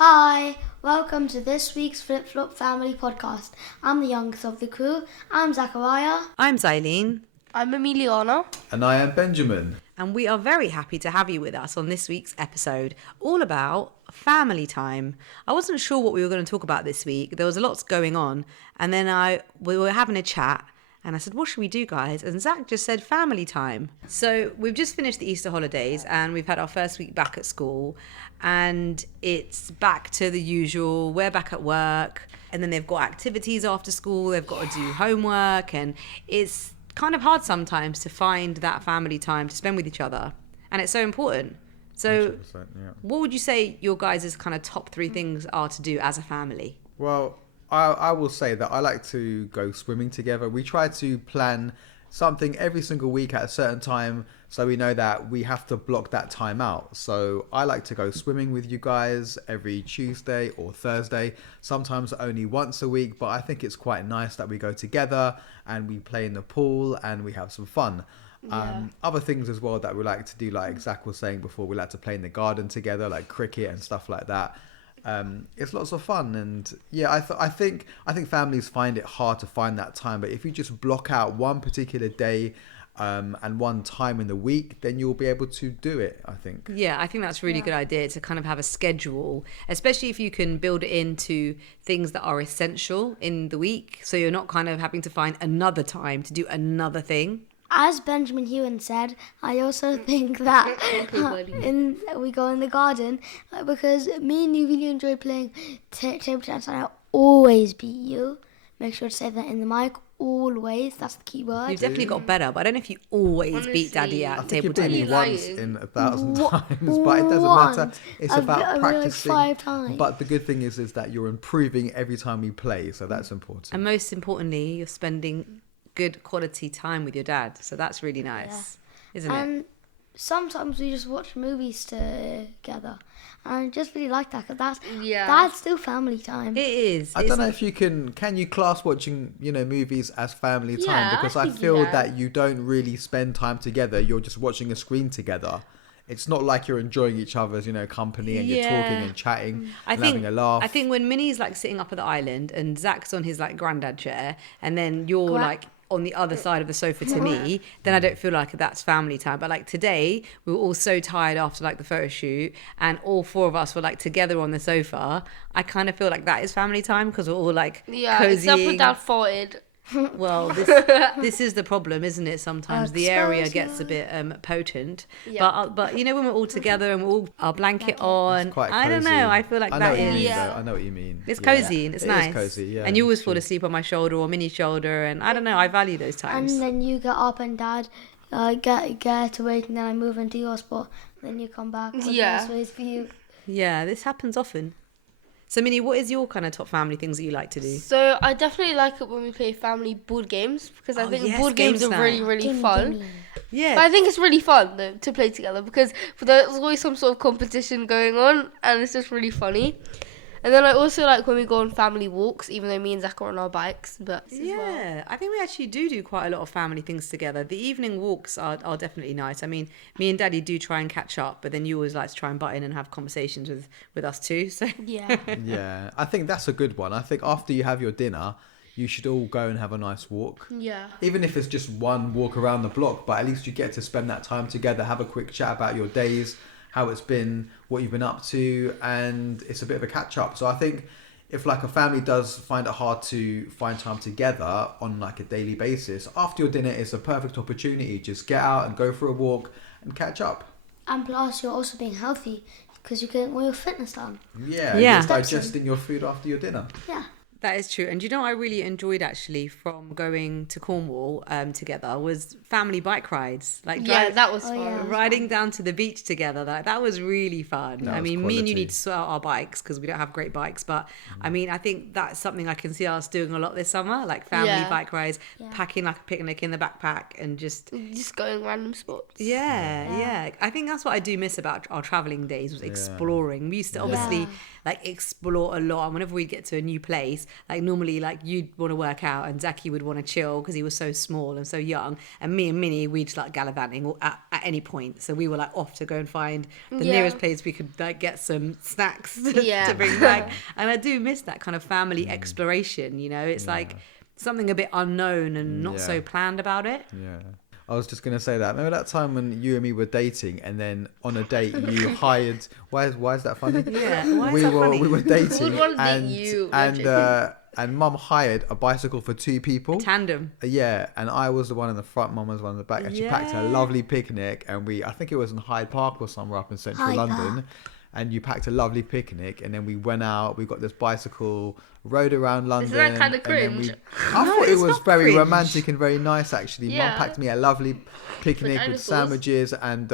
Hi, welcome to this week's Flip Flop Family Podcast. I'm the youngest of the crew. I'm Zachariah. I'm Xylene. I'm Emiliana. And I am Benjamin. And we are very happy to have you with us on this week's episode, all about family time. I wasn't sure what we were going to talk about this week. There was a lot going on. And then we were having a chat. And I said, what should we do, guys? And Zach just said family time. So we've just finished the Easter holidays and we've had our first week back at school. And it's back to the usual. We're back at work. And then they've got activities after school. They've got to do homework. And it's kind of hard sometimes to find that family time to spend with each other. And it's so important. So What would you say your guys' kind of top 3 things are to do as a family? Well, I will say that I like to go swimming together. We try to plan something every single week at a certain time so we know that we have to block that time out. So I like to go swimming with you guys every Tuesday or Thursday, sometimes only once a week, but I think it's quite nice that we go together and we play in the pool and we have some fun. Other things as well that we like to do, like Zach was saying before, we like to play in the garden together, like cricket and stuff like that. It's lots of fun, and yeah, I think families find it hard to find that time, but if you just block out one particular day and one time in the week, then you'll be able to do it, I think. Yeah, I think that's a really good idea to kind of have a schedule, especially if you can build it into things that are essential in the week, so you're not kind of having to find another time to do another thing. As Benjamin Hewins said, I also think that we go in the garden because me and you really enjoy playing table tennis, and I always beat you. Make sure to say that in the mic. Always, that's the key word. You've definitely got better, but I don't know if you always beat Daddy at table tennis. I think you beat me once in 1,000 times, but it doesn't matter. It's about practicing. Like 5 times. But the good thing is that you're improving every time we play, so that's important. And most importantly, you're spending good quality time with your dad, so that's really nice, isn't it? And sometimes we just watch movies together, and I just really like that because that's still family time. It is. I don't know if you can you class watching movies as family time, because I feel that you don't really spend time together. You're just watching a screen together. It's not like you're enjoying each other's, company and you're talking and chatting and having a laugh. I think when Minnie's like sitting up at the island and Zach's on his like granddad chair, and then you're like on the other side of the sofa to me, then I don't feel like that's family time. But like today, we were all so tired after like the photo shoot, and all 4 of us were like together on the sofa. I kind of feel like that is family time because we're all like cozying. Except for Dad farted. Well, this is the problem, isn't it? Sometimes the area gets a bit potent. But when we're all together and we're all our blanket on, I don't know. I feel like that is. I know what you mean. It's cozy and it's nice. It is cozy, yeah. And you always fall asleep on my shoulder or Minnie's shoulder, and I don't know. I value those times. And then you get up and Dad get awake, and then I move into your spot. Then you come back. That's ways for you. Yeah, this happens often. So, Minnie, what is your kind of top family things that you like to do? So, I definitely like it when we play family board games, because I think board games are really, really fun. Yeah. But I think it's really fun, though, to play together, because there's always some sort of competition going on, and it's just really funny. And then I also like when we go on family walks, even though me and Zach are on our bikes. But I think we actually do quite a lot of family things together. The evening walks are definitely nice. I mean, me and Daddy do try and catch up, but then you always like to try and butt in and have conversations with us too. So yeah, I think that's a good one. I think after you have your dinner, you should all go and have a nice walk. Yeah. Even if it's just one walk around the block, but at least you get to spend that time together, have a quick chat about your days, how it's been, what you've been up to, and it's a bit of a catch up. So I think if like a family does find it hard to find time together on like a daily basis, after your dinner is a perfect opportunity. Just get out and go for a walk and catch up. And plus you're also being healthy because you're getting all your fitness done. Yeah. You're digesting your food after your dinner. Yeah. That is true. And you know what I really enjoyed actually from going to Cornwall together was family bike rides. That was fun. Riding down to the beach together. That was really fun. I mean, me and you need to sort out our bikes because we don't have great bikes. But I mean, I think that's something I can see us doing a lot this summer, like family bike rides, packing like a picnic in the backpack and just going random spots. Yeah. I think that's what I do miss about our traveling days was exploring. We used to obviously like explore a lot, and whenever we'd get to a new place, like normally like you'd want to work out and Zaki would want to chill because he was so small and so young, and me and Minnie, we'd just like gallivanting at any point. So we were like off to go and find the nearest place we could like get some snacks to bring back. And I do miss that kind of family exploration, you know. It's like something a bit unknown and not so planned about it. Yeah. I was just gonna say that. Remember that time when you and me were dating, and then on a date you hired? Why is that funny? Yeah, why is that funny? We were dating, Who would want to date you? and Mum hired a bicycle for 2 people. Tandem. Yeah, and I was the one in the front, Mum was the one in the back, and she packed a lovely picnic, and I think it was in Hyde Park or somewhere up in central London. And you packed a lovely picnic, and then we went out. We got this bicycle, rode around London. Isn't that kind of cringe? I thought it was very cringe. romantic and very nice, actually. Yeah. Mum packed me a lovely picnic with sandwiches and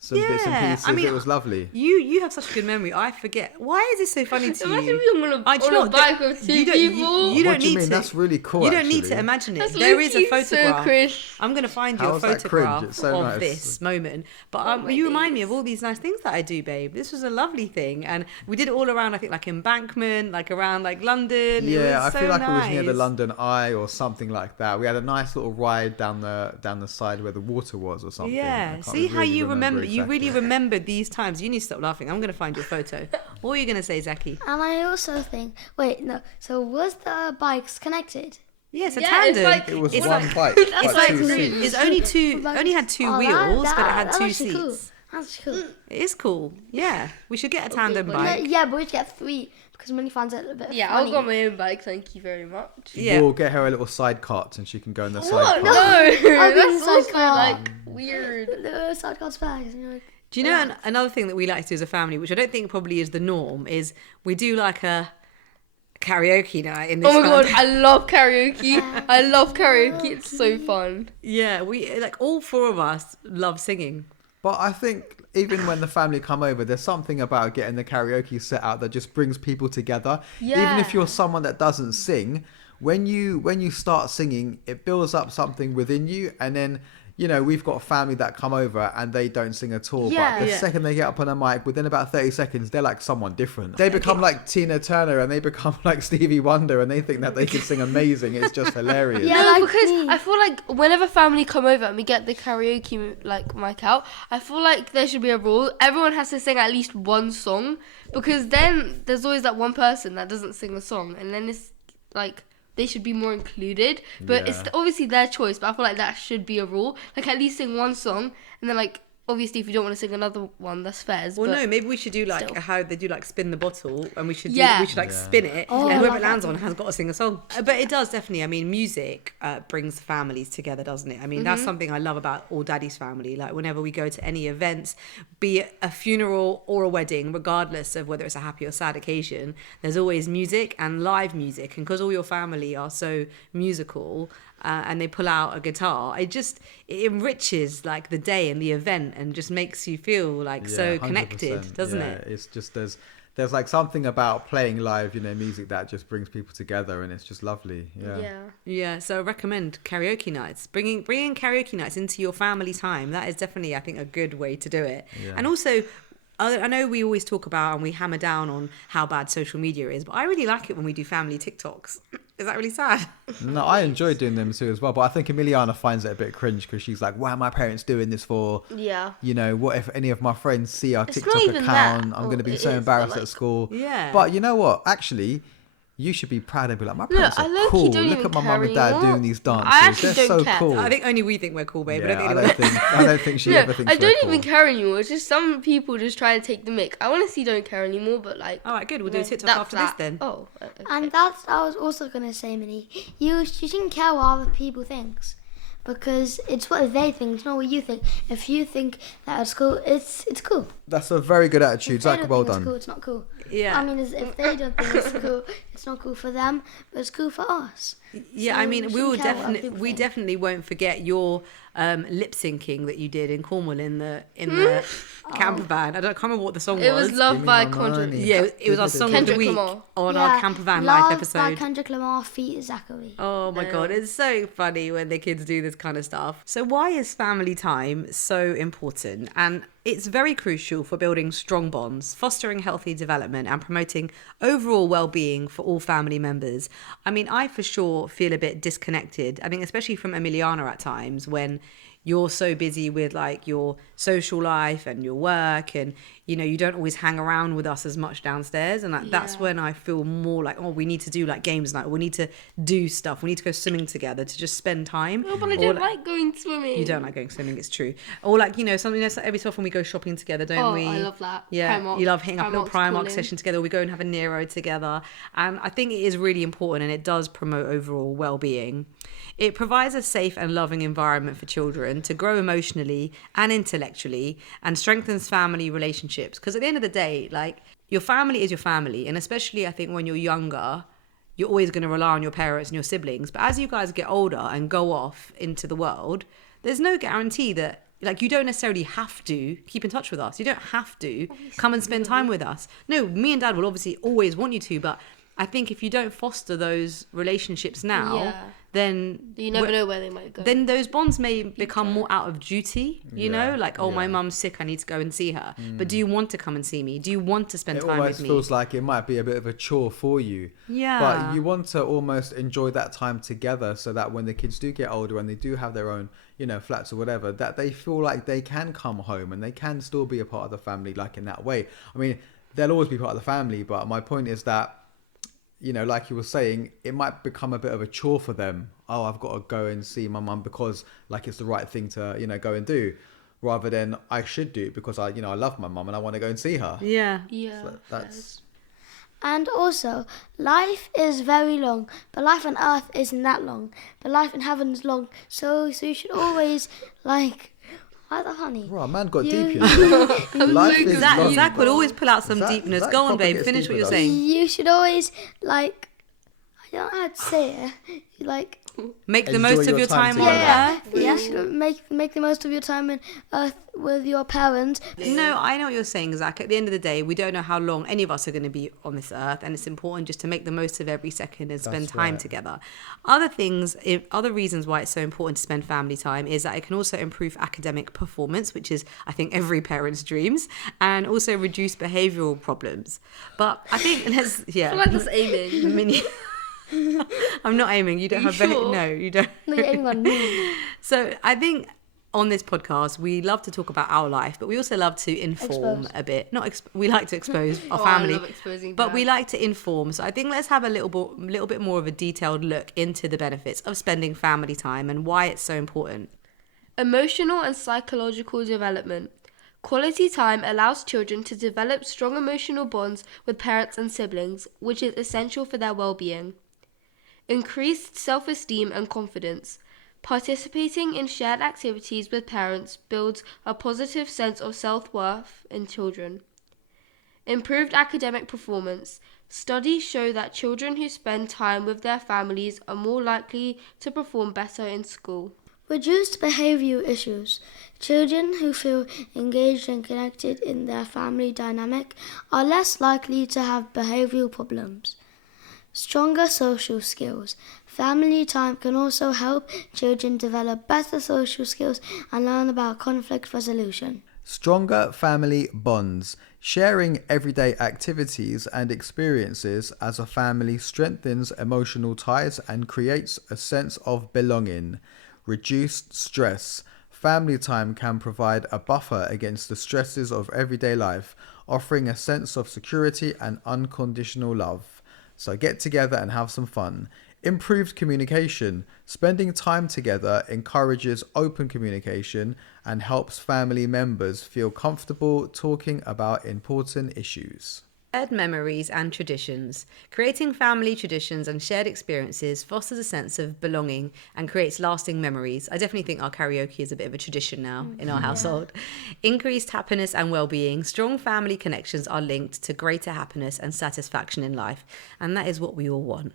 some bits and pieces. I mean, it was lovely. You have such a good memory. I forget. Why is this so funny to Imagine you? being on a bike with 2 people. You don't What do you need mean? to. That's really cool. You don't need to actually. imagine it. That's There is a low-key so photograph. cringe. I'm going to find you How a is that cringe? photograph It's so of nice. this moment. But Oh my you remind me days. of all these nice things that I do, babe. This was a lovely thing. And we did it all around, I think, like embankment, like around like London. Yeah, I so feel like nice. it was near the London Eye or something like that. We had a nice little ride down the side where the water was or something. I Yeah, can't see how really you remember. exactly. You really remembered these times. You need to stop laughing. I'm going to find your photo. What were you going to say, Zaki? And I also think, wait, no. So was the bikes connected? Yeah, it's a Yeah, tandem. it's like- It was It's one like- bike, It's like like 2 cringe. seats. It's only had 2 Oh, wheels, but it had that's 2 actually cool. seats. That's cool. It is cool. Yeah, we should get a tandem but bike. Yeah, but we should get 3 because Minnie finds it a little bit Yeah, funny. I've got my own bike. Thank you very much. Yeah. We'll get her a little side cart and she can go in the side What? cart. No, I'll be that's inside also car. like weird. The side cards back. And you're like, Do you know another thing that we like to do as a family, which I don't think probably is the norm, is we do like a karaoke night in this Oh my god, family. I love karaoke. I love karaoke. It's so fun. Yeah, we like all 4 of us love singing. But I think even when the family come over, there's something about getting the karaoke set out that just brings people together. Even Yeah. if you're someone that doesn't sing, when you start singing, it builds up something within you, and then you know, we've got a family that come over and they don't sing at all. Yeah. But the Yeah. second they get up on a mic, within about 30 seconds, they're like someone different. They become like Tina Turner and they become like Stevie Wonder and they think that they can sing amazing. It's just hilarious. Yeah. No, like because me. I feel like whenever family come over and we get the karaoke like mic out, I feel like there should be a rule. Everyone has to sing at least one song, because then there's always that one person that doesn't sing a song, and then it's like they should be more included. But it's Yeah. obviously their choice, but I feel like that should be a rule. Like at least sing one song, and then like obviously if you don't want to sing another one, that's fair. Well, but no, maybe we should do like still. how they do like spin the bottle, and we should Yeah. we should like spin it, Oh, I and whoever love it lands that. on has got to sing a song. But it does definitely. I mean, music brings families together, doesn't it? I mean, that's something I love about All Daddy's Family. Like whenever we go to any events, be it a funeral or a wedding, regardless of whether it's a happy or sad occasion, there's always music and live music. And because all your family are so musical. And they pull out a guitar, it enriches like the day and the event, and just makes you feel like so 100%. connected, doesn't Yeah, it? It's just there's like something about playing live, you know, music that just brings people together, and it's just lovely. Yeah. Yeah, so I recommend karaoke nights. Bringing karaoke nights into your family time. That is definitely, I think, a good way to do it. Yeah. And also, I know we always talk about and we hammer down on how bad social media is, but I really like it when we do family TikToks. Is that really sad? No, I enjoy doing them too as well, but I think Emiliana finds it a bit cringe because she's like, "Why are my parents doing this for?" Yeah. You know, what if any of my friends see our It's TikTok not even account? that. I'm going to be Well, so it is, embarrassed but, at school. Yeah. But you know what? Actually, you should be proud and be like, my No, parents I are low-key cool. don't Look even at my care mum and dad anymore. doing these dances. I actually They're don't so care. cool. I think only we think we're cool, babe. Yeah, I don't think I don't think she No, ever thinks I we're don't cool. even care anymore. It's just some people just try to take the mick. I honestly don't care anymore, but like. All right, good. We'll do a yeah, TikTok that's after that. this then. Oh. Okay. And that's I was also gonna say, Minnie. You shouldn't care what other people thinks, because it's what they think, it's not what you think. If you think that it's cool, it's cool. That's a very good attitude, If they Zach. don't Well think it's done. cool, it's not cool. Yeah. I mean, if they don't think it's cool, it's not cool for them, but it's cool for us. Yeah, So I mean, we we will shouldn't care what other definitely people we think. definitely won't forget your lip syncing that you did in Cornwall in the camper van. I can't remember what the song It was. was Love Give me by my Kendrick. money. Yeah, it was our song of the Kendrick week Lamar. on our camper van Love life by episode. Kendrick Lamar feat Zachary. Oh my god, it's so funny when the kids do this kind of stuff. So why is family time so important? And It's very crucial for building strong bonds, fostering healthy development, and promoting overall well-being for all family members. I mean, I for sure feel a bit disconnected. I think especially from Emiliana at times when you're so busy with like your social life and your work, and you don't always hang around with us as much downstairs, and that's when I feel more like, oh, we need to do like games night, we need to do stuff, we need to go swimming together to just spend time. Oh, but I don't like going swimming. You don't like going swimming, it's true. Or like, something else, every so often we go shopping together, don't we? I love that. Yeah, Primark. you love hitting up a little Primark's Primark calling. session together. We go and have a Nero together. And I think it is really important, and it does promote overall well-being. It provides a safe and loving environment for children to grow emotionally and intellectually, and strengthens family relationships. Because at the end of the day, like, your family is your family. And especially, I think, when you're younger, you're always going to rely on your parents and your siblings. But as you guys get older and go off into the world, there's no guarantee that, like, you don't necessarily have to keep in touch with us. You don't have to come and spend time with us. No, me and Dad will obviously always want you to, but I think if you don't foster those relationships now, then You never know where they might go. then those bonds may become more out of duty, like, oh, my yeah. mum's sick, I need to go and see her. But do you want to come and see me? Do you want to spend time with almost me? feels like it might be a bit of a chore for you. Yeah. But you want to almost enjoy that time together, so that when the kids do get older and they do have their own, flats or whatever, that they feel like they can come home and they can still be a part of the family, like, in that way. I mean, they'll always be part of the family, but my point is that, like you were saying, it might become a bit of a chore for them. Oh, I've got to go and see my mum because, like, it's the right thing to, go and do, rather than I should do it because I love my mum and I want to go and see her. Yeah. Yeah. So that's And also, life is very long, but life on earth isn't that long. But life in heaven is long, so you should always, like, why the honey? right, man got You- deep. Life is long. Zach would always pull out some Zach- deepness. Zach Go on, probably babe. gets Finish deep what you're with us. saying. You should always, like, I don't know how to say it. Like, Make the Enjoy most of your your time time on yeah, Earth. you should make the most of your time on earth with your parents. No, I know what you're saying, Zach. At the end of the day, we don't know how long any of us are going to be on this earth, and it's important just to make the most of every second and spend That's time right. together. Other reasons why it's so important to spend family time is that it can also improve academic performance, which is, I think, every parent's dreams, and also reduce behavioural problems. But I think I feel like that's aiming. Mini. I'm not aiming. You don't You have sure? no, you don't. No, you're aiming on me. So I think on this podcast we love to talk about our life, but we also love to inform Expose. a bit. We like to expose our Oh, family, I love exposing but Dad. we like to inform. So I think let's have a little bit more of a detailed look into the benefits of spending family time and why it's so important. Emotional and psychological development. Quality time allows children to develop strong emotional bonds with parents and siblings, which is essential for their well-being. Increased self-esteem and confidence. Participating in shared activities with parents builds a positive sense of self-worth in children. Improved academic performance. Studies show that children who spend time with their families are more likely to perform better in school. Reduced behavioural issues. Children who feel engaged and connected in their family dynamic are less likely to have behavioural problems. Stronger social skills. Family time can also help children develop better social skills and learn about conflict resolution. Stronger family bonds. Sharing everyday activities and experiences as a family strengthens emotional ties and creates a sense of belonging. Reduced stress. Family time can provide a buffer against the stresses of everyday life, offering a sense of security and unconditional love. So get together and have some fun. Improved communication. Spending time together encourages open communication and helps family members feel comfortable talking about important issues. Shared memories and traditions. Creating family traditions and shared experiences fosters a sense of belonging and creates lasting memories. I definitely think our karaoke is a bit of a tradition now in our household. Increased happiness and well-being. Strong family connections are linked to greater happiness and satisfaction in life, and that is what we all want.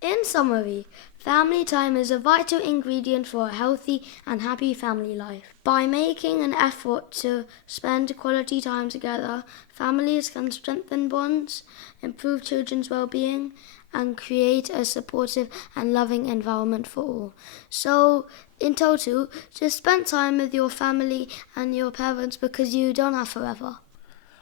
In summary, family time is a vital ingredient for a healthy and happy family life. By making an effort to spend quality time together, families can strengthen bonds, improve children's well-being, and create a supportive and loving environment for all. So, in total, just spend time with your family and your parents because you don't have forever.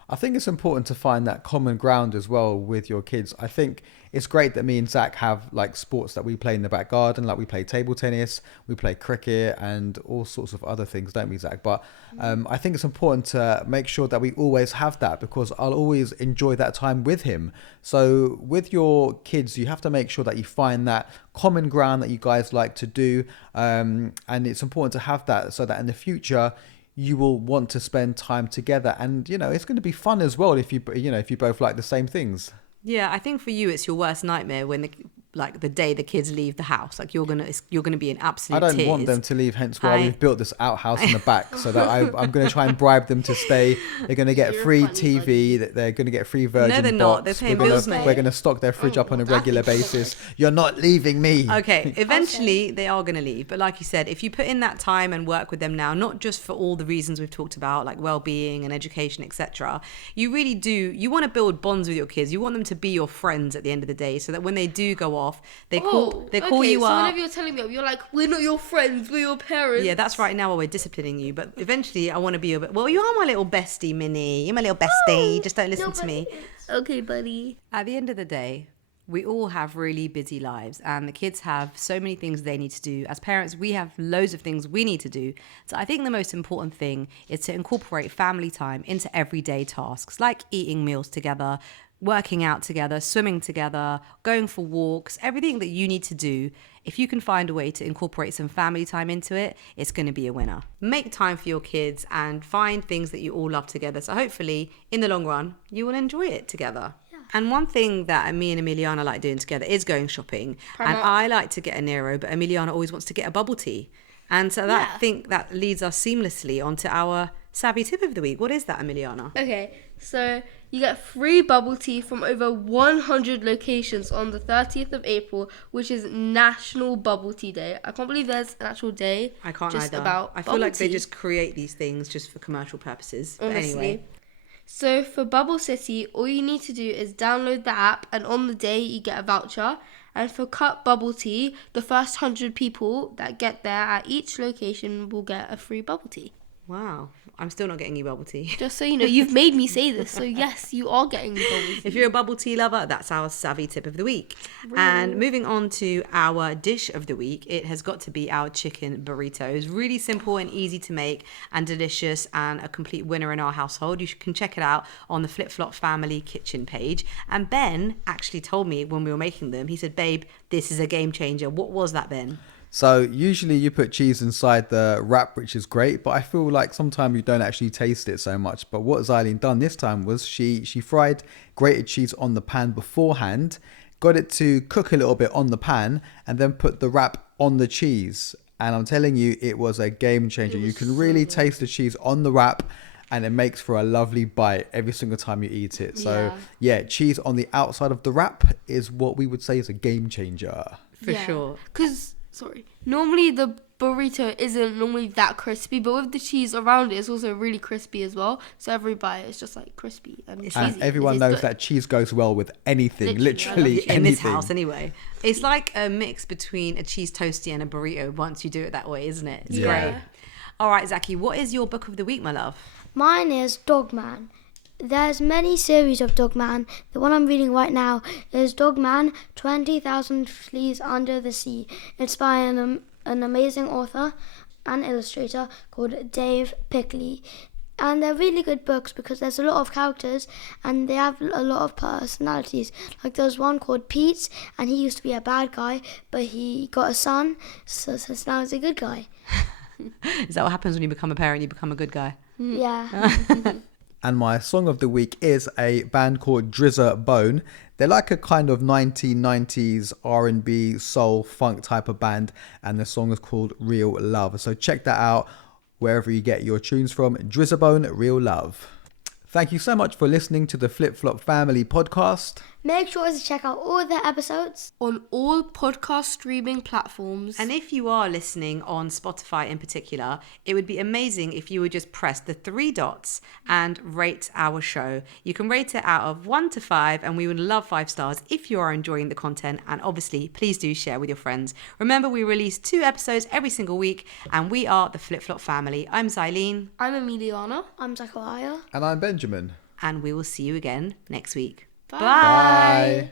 I think it's important to find that common ground as well with your kids. I think it's great that me and Zach have like sports that we play in the back garden, like we play table tennis, we play cricket and all sorts of other things, don't we, Zach? But I think it's important to make sure that we always have that because I'll always enjoy that time with him. So with your kids, you have to make sure that you find that common ground that you guys like to do. And it's important to have that so that in the future, you will want to spend time together, and it's going to be fun as well if you both like the same things. Yeah, I think for you it's your worst nightmare when the day the kids leave the house. Like you're gonna be in absolute I don't tears. want them to leave, hence why we've built this outhouse in the back so that I'm going to try and bribe them to stay. They're going to get free TV, they're going to get free Virgin No, they're box. not. They're paying bills, mate. We're going to stock their fridge up on a regular basis. You're not leaving me. Okay, eventually they are going to leave. But like you said, if you put in that time and work with them now, not just for all the reasons we've talked about, like well-being and education, etc., you really do. You want to build bonds with your kids. You want them to be your friends at the end of the day so that when they do go off, they call you so up. whenever you're telling me, you're like, we're not your friends, we're your parents. Yeah, that's right now while we're disciplining you. But eventually I want to be well, you are my little bestie, Minnie. You're my little bestie. Just don't listen to me. Okay, buddy. At the end of the day, we all have really busy lives and the kids have so many things they need to do. As parents, we have loads of things we need to do. So I think the most important thing is to incorporate family time into everyday tasks like eating meals together, working out together, swimming together, going for walks, everything that you need to do. If you can find a way to incorporate some family time into it, it's going to be a winner. Make time for your kids and find things that you all love together. So hopefully, in the long run, you will enjoy it together. Yeah. And one thing that me and Emiliana like doing together is going shopping. And I like to get a Nero, but Emiliana always wants to get a bubble tea. And so I think that leads us seamlessly onto our savvy tip of the week. What is that, Emiliana? Okay, so you get free bubble tea from over 100 locations on the 30th of April, which is National Bubble Tea Day. I can't believe there's an actual day. I can't just either. About I feel bubble like tea. they just create these things just for commercial purposes. But Honestly. anyway. So for Bubble City, all you need to do is download the app, and on the day you get a voucher. And for Cut Bubble Tea, the first 100 people that get there at each location will get a free bubble tea. Wow. I'm still not getting you bubble tea. Just so you know, you've made me say this. So yes, you are getting the bubble tea. If you're a bubble tea lover, that's our savvy tip of the week. And moving on to our dish of the week, it has got to be our chicken burritos. Really simple and easy to make and delicious and a complete winner in our household. You can check it out on the Flip Flop Family kitchen page. And Ben actually told me when we were making them, he said, babe, this is a game changer. What was that, Ben? So usually you put cheese inside the wrap, which is great, but I feel like sometimes you don't actually taste it so much. But what Zylene done this time was she fried grated cheese on the pan beforehand, got it to cook a little bit on the pan, and then put the wrap on the cheese. And I'm telling you, it was a game changer. You can really taste the cheese on the wrap, and it makes for a lovely bite every single time you eat it. So yeah, cheese on the outside of the wrap is what we would say is a game changer. For sure. Because normally the burrito isn't normally that crispy, but with the cheese around it, it's also really crispy as well. So every bite is just like crispy and cheesy. And everyone knows that cheese goes well with anything, literally anything. In this house anyway. It's like a mix between a cheese toastie and a burrito once you do it that way, isn't it? It's great. All right, Zaki, what is your book of the week, my love? Mine is Dogman. There's many series of Dogman. The one I'm reading right now is Dogman 20,000 Fleas Under the Sea. It's by an amazing author and illustrator called Dave Pickley. And they're really good books because there's a lot of characters and they have a lot of personalities. Like there's one called Pete, and he used to be a bad guy, but he got a son, so now he's a good guy. Is that what happens when you become a parent? You become a good guy? Yeah. And my song of the week is a band called Drizzer Bone. They're like a kind of 1990s R&B, soul, funk type of band. And the song is called Real Love. So check that out wherever you get your tunes from. Drizzer Bone, Real Love. Thank you so much for listening to the Flip Flop Family podcast. Make sure to check out all the episodes on all podcast streaming platforms. And if you are listening on Spotify in particular, it would be amazing if you would just press the 3 dots and rate our show. You can rate it out of 1 to 5, and we would love 5 stars if you are enjoying the content. And obviously, please do share with your friends. Remember, we release 2 episodes every single week, and we are the Flip Flop Family. I'm Xylene. I'm Emiliana. I'm Zachariah. And I'm Benjamin. And we will see you again next week. Bye. Bye.